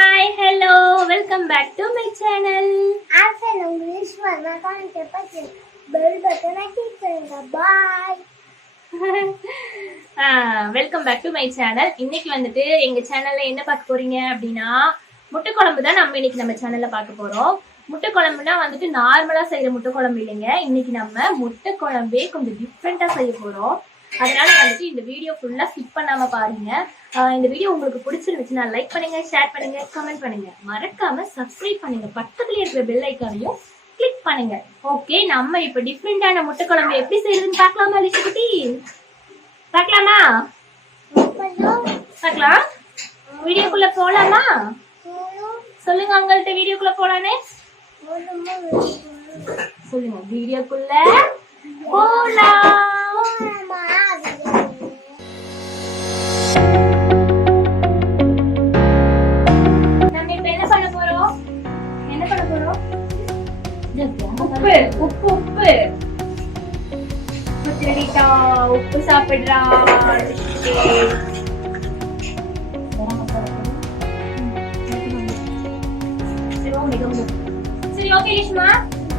Hi, hello, welcome back to my channel. Bell button click பண்ணுங்க. Bye. Welcome back to my channel. இன்னைக்கு வந்துட்டு எங்க சேனல்ல என்ன பார்க்க போறீங்க அப்படின்னா முட்டை குழம்பு தான் நம்ம சேனல்ல பார்க்க போறோம். முட்டை குழம்புனா வந்துட்டு நார்மலா செய்யற முட்டை குழம்பு இல்லைங்க. இன்னைக்கு நம்ம முட்டை குழம்பே கொஞ்சம் டிஃப்ரெண்டா செய்ய போறோம். அதனால வந்துட்டு இந்த வீடியோ ஃபுல்லா ஸ்கிப் பண்ணாம பாருங்க. இந்த வீடியோ உங்களுக்கு பிடிச்சிருந்துச்சுன்னா லைக் பண்ணுங்க, ஷேர் பண்ணுங்க, கமெண்ட் பண்ணுங்க, மறக்காம சப்ஸ்கிரைப் பண்ணுங்க, பக்கத்துல இருக்கிற பெல் ஐக்கானையும் கிளிக் பண்ணுங்க. ஓகே, நம்ம இப்ப டிஃப்ரெண்டான முட்டை குழம்பு எப்படி செய்யறதுன்னு பார்க்கலாமா லிஷுக்குட்டி? பார்க்கலாமா? பார்க்கலாம். வீடியோக்குள்ள போலாமா? சொல்லுங்க உங்கள்ட்ட வீடியோக்குள்ள போலானே சொல்லுங்க. வீடியோக்குள்ள போலாம். நம்ம இப்ப என்ன பண்ண போறோம்? உப்பு உப்பு உப்பு திருடிட்டா, உப்பு சாப்பிடுறா. சரி, ஓகே லிஷ்மா,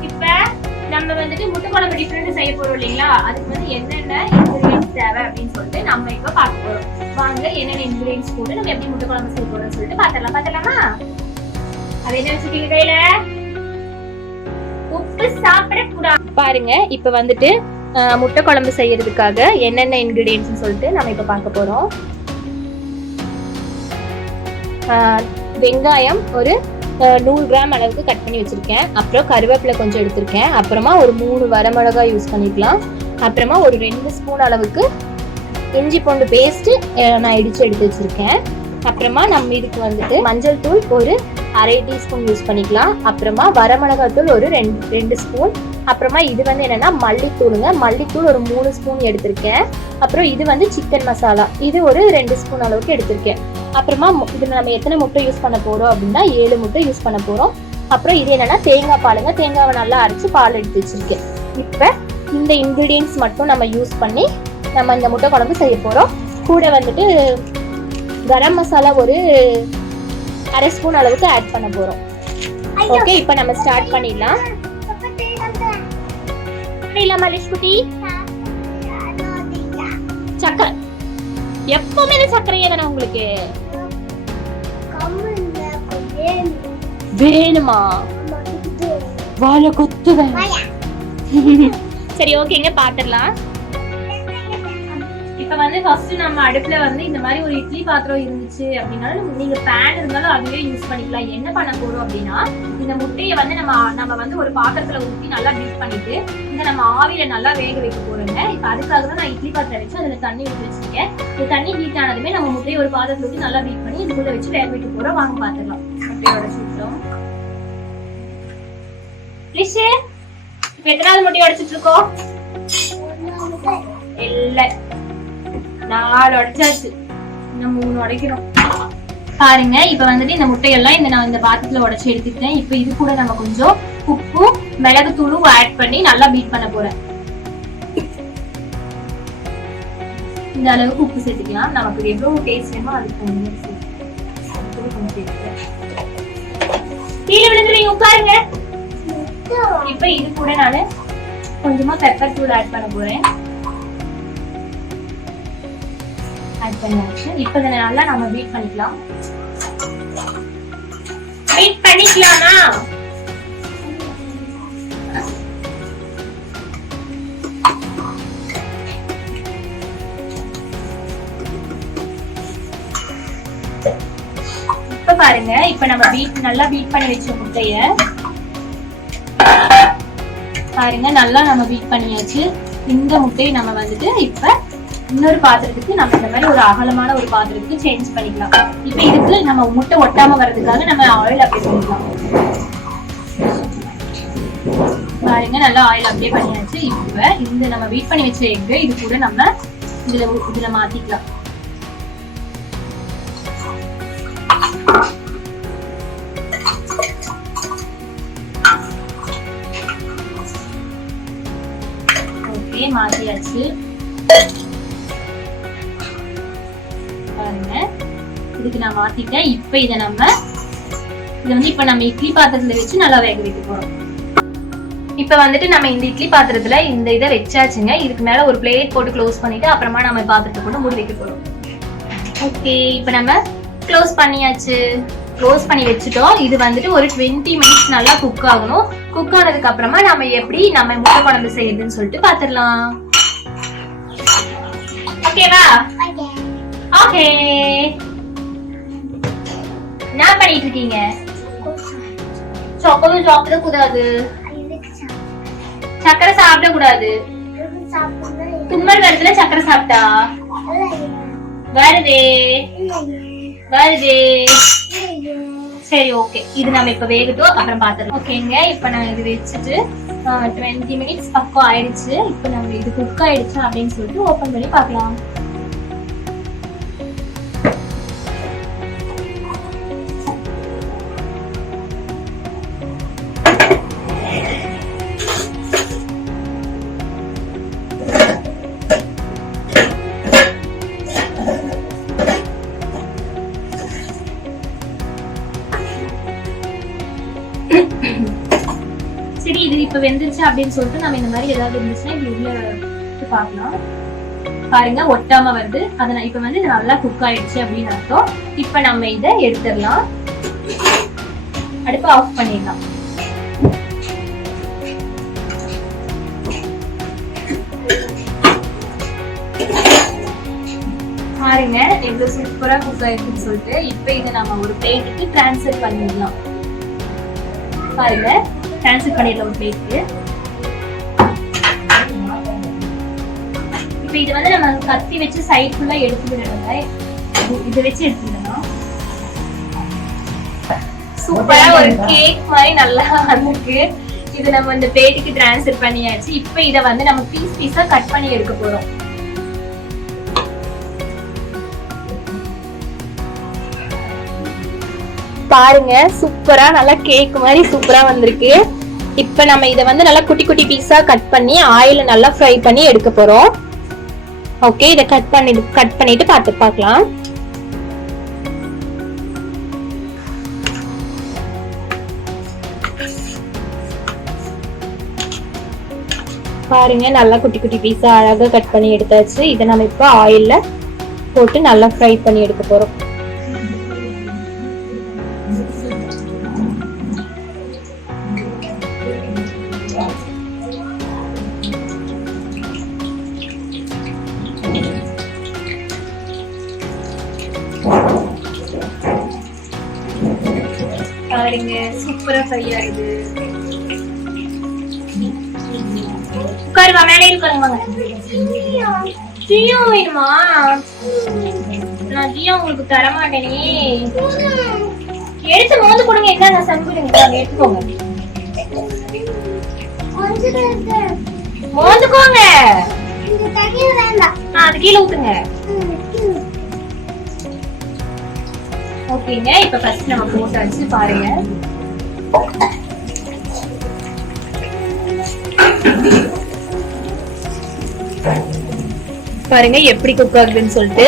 இப்ப நம்ம வந்துட்டு முட்டை குழம்பு டிஃபரெண்ட் செய்ய போறோம் இல்லைங்களா? அதுக்கு வந்து என்னென்ன இன்கிரிடியன்ஸ் தேவை அப்படின்னு சொல்லிட்டு நம்ம இப்ப பார்க்க போறோம். வாங்க, என்னென்ன இன்கிரிடியன்ஸ் போட்டு நம்ம எப்படி முட்டை குழம்பு செய்ய போறோம்னு சொல்லிட்டு பாத்திரலாமா? அது என்ன வச்சுக்கீங்க கையில? உப்பு சாப்பிடக்கூடாது. பாருங்க, இப்ப வந்துட்டு முட்டை குழம்பு செய்யறதுக்காக என்னென்ன இன்கிரிடியன்ஸ் சொல்லிட்டு நம்ம இப்ப பார்க்க போறோம். வெங்காயம் ஒரு 100 கிராம் அளவுக்கு கட் பண்ணி வச்சிருக்கேன். அப்புறம் கருவேப்பிலை கொஞ்சம் எடுத்திருக்கேன். அப்புறமா ஒரு 3 வரமிளகாய் யூஸ் பண்ணிக்கலாம். அப்புறமா ஒரு 2 ஸ்பூன் அளவுக்கு இஞ்சி பூண்டு பேஸ்ட் நான் இடிச்சு எடுத்து வச்சிருக்கேன். அப்புறமா நம்ம இதுக்கு வந்துட்டு மஞ்சள் தூள் ஒரு 1/2 டீஸ்பூன் யூஸ் பண்ணிக்கலாம். அப்புறமா வரமிளகாய் தூள் ஒரு 2 ஸ்பூன். அப்புறமா இது வந்து என்னன்னா மல்லித்தூளுங்க. மல்லித்தூள் ஒரு 3 ஸ்பூன் எடுத்திருக்கேன். அப்புறம் இது வந்து சிக்கன் மசாலா, இது ஒரு 2 ஸ்பூன் அளவுக்கு எடுத்திருக்கேன். அப்புறமா இதுல நம்ம எத்தனை முட்டை யூஸ் பண்ண போறோம் அப்படின்னா 7 முட்டை யூஸ் பண்ண போறோம். அப்புறம் இது என்னன்னா தேங்காய் பாலுங்க. தேங்காவை நல்லா அரைச்சு பால் எடுத்து வச்சிருக்கேன். இப்ப இந்த இன்கிரீடியன்ஸ் மட்டும் நம்ம யூஸ் பண்ணி நம்ம இந்த முட்டை குழம்பு செய்ய போறோம். கூட வந்துட்டு கரம் மசாலா ஒரு 1/2 ஸ்பூன் அளவுக்கு ஆட் பண்ண போறோம். ஓகே, இப்ப நம்ம ஸ்டார்ட் பண்ணிடலாம். லிஷ்குட்டி, சக்கரை எப்பவுமே சர்க்கரையே தானே உங்களுக்கு வேணுமா? வாழை கொத்து சரி, ஓகேங்க, பாத்துடலாம். இப்ப வந்து ஃபர்ஸ்ட் நம்ம அடுப்புல வந்து இந்த மாதிரி ஒரு இட்லி பாத்திரம் இருந்துச்சு அப்படின்னாலும் நீங்க பேன் இருந்தாலும் அதுவே யூஸ் பண்ணிக்கலாம். என்ன பண்ண போறோம் அப்படின்னா இந்த முட்டையை வந்து நம்ம வந்து ஒரு பாத்திரத்துல ஊற்றி நல்லா பீட் பண்ணிட்டு இங்க நம்ம ஆவியில நல்லா வேக வைக்க போறோங்க. இப்ப அதுக்காக தான் நான் இட்லி பாத்திரம் வச்சு அதுல தண்ணி ஊற்றி வச்சிருக்கேன். இந்த தண்ணி ஹீட் ஆனதுமே நம்ம முட்டையை ஒரு பாத்திரத்துல ஊற்றி நல்லா பீட் பண்ணி இதுக்குள்ள வச்சு வேக வைக்க போறோம். வாங்க பாத்துக்கலாம். முட்டையோட சுத்தம் லிஷு, இப்ப எத்தனாவது முட்டையை உடைச்சிட்டு இருக்கோம்? இல்ல, 4 உடைச்சாச்சு. இன்னும் 3 உடைக்கிறோம். பாருங்க, இப்ப வந்துட்டு இந்த முட்டையெல்லாம் நான் இந்த பாத்திரத்துல உடைச்சு எடுத்துக்கிட்டேன். இப்ப இது கூட நம்ம கொஞ்சம் உப்பு மிளகு தூளும் ஆட் பண்ணி நல்லா பீட் பண்ண போறேன். இந்த அளவுக்கு உப்பு சேர்த்துக்கலாம். நமக்கு எவ்வளவு டேஸ்ட் வேணுமோ அதுக்கு கீழே விழுந்துருவீங்க, உட்காருங்க. இப்ப இது கூட நானு கொஞ்சமா பெப்பர் தூள் ஆட் பண்ண போறேன். இப்ப நல்லா நம்ம பீட் பண்ணிக்கலாம். பீட் பண்ணிக்கலாமா? இப்ப பாருங்க, இப்ப நம்ம நல்லா பீட் பண்ணி வச்ச முட்டைய பாருங்க, நல்லா நம்ம பீட் பண்ணியாச்சு. இந்த முட்டையை நம்ம வந்துட்டு இப்ப இன்னொரு பாத்திரத்துக்கு நம்ம இந்த மாதிரி ஒரு அகலமான ஒரு பாத்திரத்துக்கு சேஞ்ச் பண்ணிக்கலாம். இப்ப இதுக்கு நம்ம முட்டை ஒட்டாம வர்றதுக்காக நம்ம ஆயில் அப்ளை பண்ணிக்கலாம். பாருங்க, நல்லா ஆயில் அப்ளை பண்ணியாச்சு. இப்ப இந்த நம்ம பீட் பண்ணி வச்ச எக் இது கூட நம்ம இதுல மாத்திக்கலாம். ஓகே, மாத்தியாச்சு. பாருங்க, இதுக்கு நான் மாத்திட்டேன். இப்ப இத நம்ம இது வந்து இப்ப நம்ம இட்லி பாத்திரத்துல வச்சு நல்லா வேக வைக்க போறோம். இப்ப வந்துட்டு நம்ம இந்த இட்லி பாத்திரத்துல இந்த இதை வச்சாச்சுங்க. இதுக்கு மேல ஒரு பிளேட் போட்டு க்ளோஸ் பண்ணிட்டு அப்புறமா நம்ம பாத்திரத்தை போட்டு மூடி வைக்க போறோம். ஓகே, இப்ப நம்ம க்ளோஸ் பண்ணியாச்சு. க்ளோஸ் பண்ணி வச்சுட்டோம். இது வந்துட்டு ஒரு 20 மினிட்ஸ் நல்லா குக் ஆகணும். குக் ஆனதுக்கு அப்புறமா நம்ம எப்படி நம்ம முட்டை குழம்பு செய்யுதுன்னு சொல்லிட்டு பாத்துடலாம். ஓகேவா? ஓகே. என்ன பண்ணிட்டு இருக்கீங்க? சாப்பிட கூடாது, சக்கரை சாப்பிட கூடாது. தும்மல் வருதுல சக்கரை சாப்பிட்டா வருதே வருதே. சரி, ஓகே. இது நம்ம இப்ப வேகட்டும், அப்புறம் பாத்துக்கலாம். ஓகேங்க, இப்ப நான் இது வச்சுட்டு 20 மினிட்ஸ் பக்கம் ஆயிடுச்சு. இப்ப நம்ம இது குக் ஆயிடுச்சு அப்படின்னு சொல்லிட்டு ஓபன் பண்ணி பார்க்கலாம். சரி, இது இப்ப வெந்துருச்சு அப்படின்னு சொல்லிட்டு நம்ம இந்த மாதிரி ஏதாவது இருந்துச்சுன்னா இது உள்ள பார்க்கலாம். பாருங்க, ஒட்டாம வருது. அதனால இப்ப வந்து இது நல்லா குக் ஆயிடுச்சு அப்படின்னு அர்த்தம். இப்ப நம்ம இதை எடுத்துடலாம். அடுப்பை ஆஃப் பண்ணிடலாம். பாருங்க எவ்வளவு சூப்பரா குக் ஆயிடுச்சுன்னு சொல்லிட்டு. இப்ப இதை நம்ம ஒரு பிளேட்டுக்கு டிரான்ஸ்ஃபர் பண்ணிடலாம். பாருங்க, டிரான்ஸ்ஃபர் பண்ணிடலாம் ஒரு பிளேட்டுக்கு. இப்ப இது வந்து நம்ம கத்தி வச்சு சைட் ஃபுல்லா எடுத்து விடணுங்க. இதை வச்சு எடுத்துடலாம். சூப்பரா ஒரு கேக் மாதிரி நல்லா வந்திருக்கு. இது நம்ம இந்த பிளேட்டுக்கு டிரான்ஸ்ஃபர் பண்ணியாச்சு. இப்ப இதை வந்து நம்ம பீஸ் பீஸா கட் பண்ணி எடுக்க போறோம். பாருங்க, சூப்பரா நல்லா கேக் மாதிரி சூப்பரா வந்திருக்கு. இப்ப நம்ம இத வந்து நல்லா குட்டி குட்டி பீஸா கட் பண்ணி ஆயில நல்லா ஃப்ரை பண்ணி எடுக்க போறோம். ஓகே, இத கட் பண்ணிட்டு பார்க்கலாம். பாருங்க, நல்லா குட்டி குட்டி பீஸா அழகா கட் பண்ணி எடுத்தாச்சு. இத நம்ம இப்ப ஆயில்ல போட்டு நல்லா ஃப்ரை பண்ணி எடுக்க போறோம். பாருங்க, சூப்பரா ஃப்ரை ஆகுது. உட்காருவா, மேலே உட்காருங்க. ஜியோ வேணுமா? நான் ஜியோ உங்களுக்கு தர மாட்டேனே. எடுத்து மோந்து கொடுங்க. என்ன சம்புடுங்க, எடுத்துக்கோங்க. மோந்துக்கோங்க. அது கீழே ஊத்துங்க. ஓகேங்க, இப்ப ஃபர்ஸ்ட் நம்ம போட்டாச்சு. பாருங்க, பாருங்க எப்படி குக் ஆகுதுன்னு சொல்லிட்டு.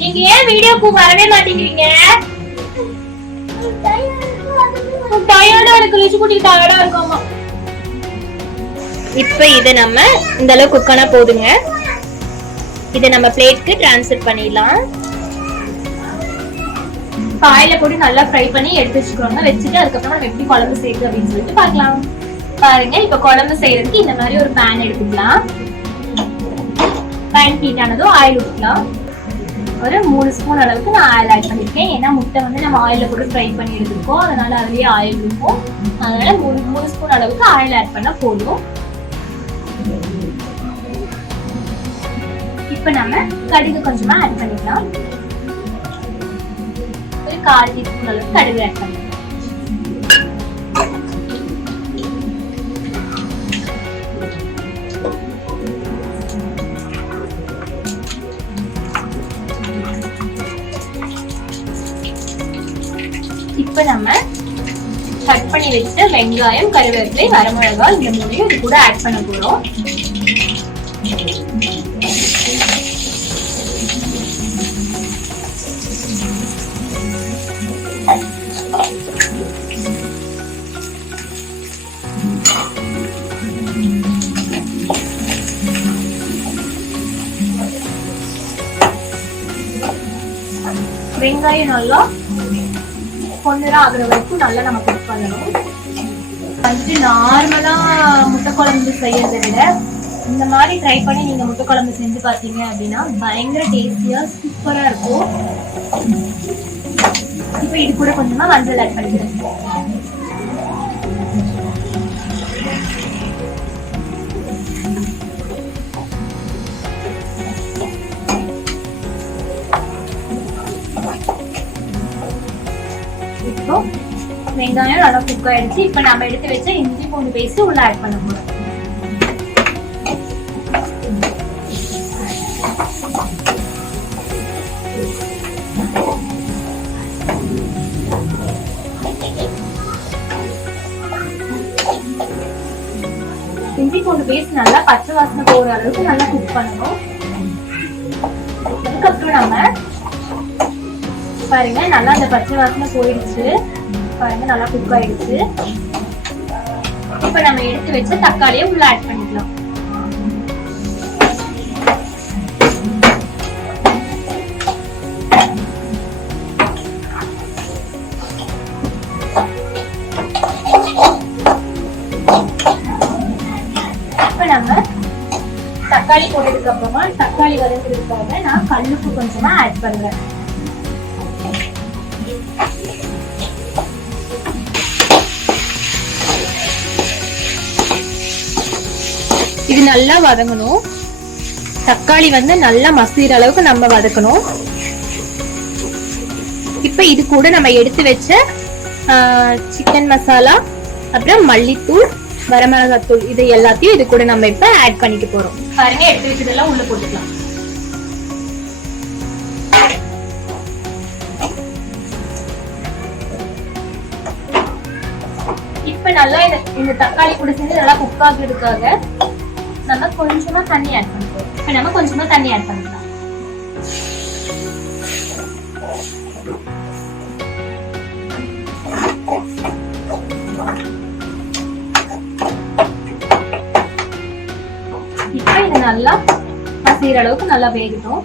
நீங்க ஏன் வீடியோக்கு வரவே மாட்டேங்கிறீங்க? டயர்டா இருக்கு, லிச்சு குட்டி டயர்டா இருக்காமா. இப்ப இத நம்ம இந்த அளவு குக் ஆனா போதுங்க. இத நம்ம பிளேட்க்கு ட்ரான்ஸ்ஃபர் பண்ணிடலாம். ஆயில போட்டு நல்லா ஃப்ரை பண்ணி எடுத்து வச்சுக்கோங்க. வச்சுட்டு அதுக்கப்புறம் நம்ம எப்படி குழம்பு செய்யுது அப்படின்னு சொல்லிட்டு பார்க்கலாம். பாருங்க, இப்ப குழம்பு செய்யறதுக்கு இந்த மாதிரி ஒரு பேன் எடுத்துக்கலாம். பேன் ஹீட் ஆனதும் ஆயில் ஊற்றிக்கலாம். ஒரு 3 ஸ்பூன் அளவுக்கு நான் ஆயில் ஆட் பண்ணிருக்கேன். ஏன்னா முட்டை வந்து நம்ம ஆயில போட்டு ஃப்ரை பண்ணி எடுத்துருக்கோம். அதனால அதுலயே ஆயில் இருக்கும். அதனால 3 ஸ்பூன் அளவுக்கு ஆயில் ஆட் பண்ணா போதும். இப்ப நம்ம கடுகு கொஞ்சமா ஆட் பண்ணிக்கலாம். ஒரு 1/4 டீஸ்பூன் அளவுக்கு கடுகு ஆட் பண்ணிக்கலாம். இப்ப நம்ம கட் பண்ணி வச்ச வெங்காயம், கருவேப்பிலை, வரமிளகாய் இந்த மூணையும் இது கூட ஆட் பண்ண போறோம். வெங்காயம் நல்லா பொன்னிறம் ஆகுற வரைக்கும் நல்லா நம்ம குக் பண்ணணும். வந்துட்டு நார்மலா முட்டை குழம்பு செய்யறதை விட இந்த மாதிரி ட்ரை பண்ணி நீங்க முட்டை குழம்பு செஞ்சு பார்த்தீங்க அப்படின்னா பயங்கர டேஸ்டியா சூப்பரா இருக்கும். இப்போ இது கூட கொஞ்சமா மஞ்சள் ஆட் பண்ணிக்கிறேன். இப்போ வெங்காயம் நல்லா குக் ஆயிடுச்சு. இப்போ நம்ம எடுத்து வச்ச இஞ்சி பூண்டு பேஸ்ட் உள்ள ஆட் பண்ண போறோம். இஞ்சி பூண்டு பேஸ்ட் நல்லா பச்சை வாசனை போற அளவுக்கு நல்லா குக் பண்ணணும். அதுக்கப்புறம் நம்ம பாருங்க நல்லா அந்த பச்சை வாசனை போயிடுச்சு. பாருங்க நல்லா குக் ஆயிடுச்சு. இப்ப நம்ம எடுத்து வச்ச தக்காளியை உள்ள ஆட் பண்ணிக்கலாம். இப்ப நம்ம தக்காளி போட்டதுக்கு அப்புறமா தக்காளி வதங்கிறதுக்காக நான் கல்லுப்பு கொஞ்சமா ஆட் பண்றேன். இது நல்லா வதங்கணும். தக்காளி வந்து நல்லா மசிற அளவுக்கு நம்ம வதக்கணும். இப்ப இது கூட நம்ம எடுத்து வச்ச சிக்கன் மசாலா, அப்புறம் மல்லித்தூள், வரமிளகாத்தூள், இது எல்லாத்தையும் இது கூட நம்ம இப்ப ஆட் பண்ணிக்க போறோம். பாருங்க எடுத்து வச்சதெல்லாம் உள்ள போட்டுக்கலாம். இப்ப நல்லா இந்த தக்காளி கூட சேர்ந்து நல்லா குக் ஆகுறதுக்காக நம்ம கொஞ்சமா தண்ணி ஆட் பண்ணிக்கலாம். இப்ப நம்ம கொஞ்சமா தண்ணி ஆட் பண்ணிக்கலாம். இப்ப இது நல்லா மசிற அளவுக்கு நல்லா வேகட்டும்.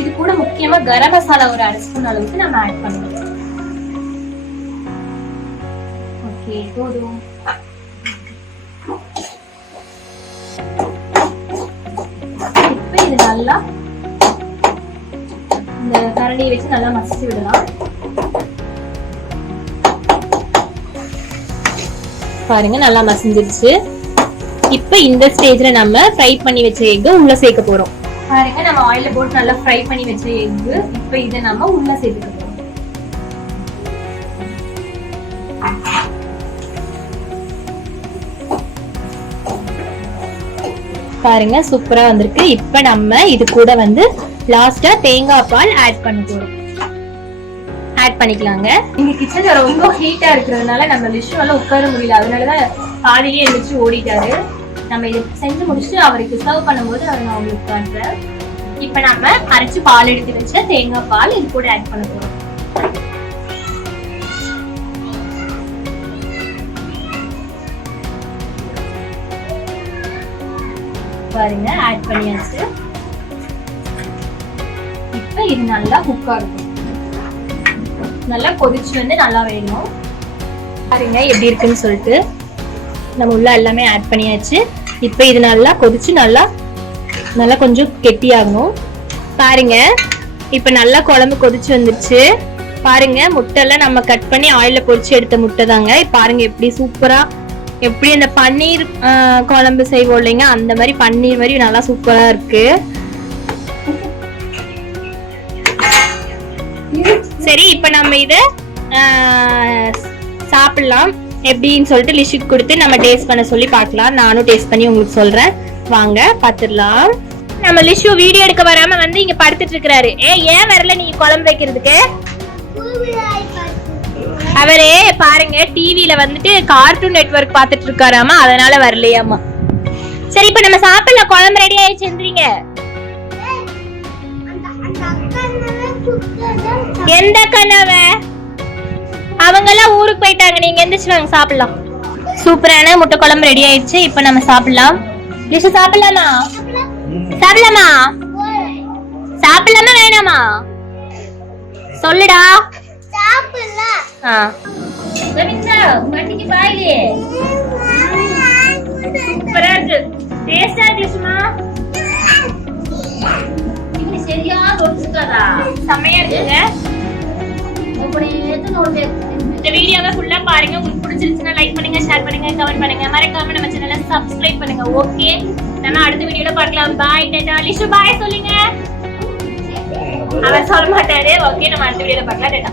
இது கூட முக்கியமா கரம் மசாலா ஒரு 1/2 ஸ்பூன் அளவுக்கு நம்ம ஆட் பண்ணலாம். ஓகே போதும். இது நல்லா இந்த கரண்டியை வச்சு நல்லா மசிச்சு விடலாம். பாருங்க நல்லா மசிஞ்சிருச்சு. இப்ப இந்த ஸ்டேஜ்ல நம்ம ஃப்ரை பண்ணி வச்ச எக் உள்ள சேர்க்க போறோம். பாருங்க நம்ம ஆயில்ல போட்டு நல்லா ஃப்ரை பண்ணி வச்ச எக் இப்ப இதை நம்ம உள்ள சேர்த்துக்க போறோம். பாருங்க சூப்பரா வந்திருக்கு. இப்ப நம்ம இது கூட வந்து லாஸ்டா தேங்காய் பால் ஆட் பண்ண போறோம். ஆட் பண்ணிக்கலாங்க. எங்க கிச்சன்ல ரொம்ப ஹீட்டா இருக்கிறதுனால நம்ம லிஷ்யூல உட்கார முடியல. அதனாலதான் பாதியே எழுந்திரிச்சு ஓடிட்டாரு. நம்ம இது செஞ்சு முடிச்சுட்டு அவருக்கு சர்வ் பண்ணும்போது அதை நான் உங்களுக்கு காட்டுறேன். இப்ப நம்ம அரைச்சு பால் எடுத்து வச்ச தேங்காய் பால் இது கூட ஆட் பண்ண போறோம். பாருங்க ஆட் பண்ணியாச்சு. இப்ப இது நல்லா குக் ஆகும். நல்லா கொதிச்சு வந்து நல்லா வேணும். பாருங்க எப்படி இருக்குன்னு சொல்லிட்டு நம்ம உள்ள எல்லாமே ஆட் பண்ணியாச்சு. இப்ப இது நல்லா கொதிச்சு நல்லா கொஞ்சம் கெட்டியாகணும். பாருங்க இப்ப நல்லா குழம்பு கொதிச்சு வந்துருச்சு. பாருங்க முட்டை எல்லாம் நம்ம கட் பண்ணி ஆயில்ல பொரிச்சு எடுத்த முட்டை தாங்க. பாருங்க எப்படி சூப்பரா, எப்படி அந்த பன்னீர் குழம்பு செய்வோம் இல்லைங்க, அந்த மாதிரி பன்னீர் மாதிரி நல்லா சூப்பரா இருக்கு. சரி இப்ப நம்ம இத சாப்பிடலாம். எப்படின்னு சொல்லிட்டு லிஷுக்கு கொடுத்து நம்ம டேஸ்ட் பண்ண சொல்லி பார்க்கலாம். நானும் டேஸ்ட் பண்ணி உங்களுக்கு சொல்றேன். வாங்க பாத்துடலாம். நம்ம லிஷு வீடியோ எடுக்க வராம வந்து இங்க படுத்துட்டு இருக்காரு. ஏன் வரல நீ குழம்பு வைக்கிறதுக்கு? அவரே பாருங்க டிவில வந்துட்டு கார்ட்டூன் நெட்வொர்க் பாத்துட்டு இருக்காராமா, அதனால வரலையாமா. சரி இப்ப நம்ம சாப்பிடலாம், குழம்பு ரெடி ஆயிடுச்சு. எந்திரிங்க. எந்த கனவ? அவங்க எல்லாம் ஊருக்கு போயிட்டாங்க, நீங்க எந்திரிச்சு வாங்க சாப்பிடலாம். சூப்பரான முட்டை குழம்பு ரெடி ஆயிடுச்சு. இப்ப நம்ம சாப்பிடலாம். லிஷு சாப்பிடலாமா? சாப்பிடலாமா? சாப்பிடலாமா வேணாமா சொல்லுடா. சாப்பிடலாம். ரவிந்தா வண்டிக்கு பாயிலே. சூப்பரா இருக்கு. டேஸ்டா இருக்கு சும்மா. இது சரியா ரோட்ஸ்காரா. செமையா இருக்குங்க. இந்த வீடியோவை ஃபுல்லா பாருங்க. உங்களுக்கு பிடிச்சிருச்சுன்னா லைக் பண்ணுங்க, ஷேர் பண்ணுங்க, கமெண்ட் பண்ணுங்க. மறக்காம நம்ம சேனலை சப்ஸ்கிரைப் பண்ணுங்க. ஓகே, நம்ம அடுத்த வீடியோல பார்க்கலாம். பாய் டாடா. லிஷு பாய் சொல்லுங்க. அவர் சொல்ல மாட்டாரு. ஓகே, நம்ம அடுத்த வீடியோல பார்க்கலாம். டாடா.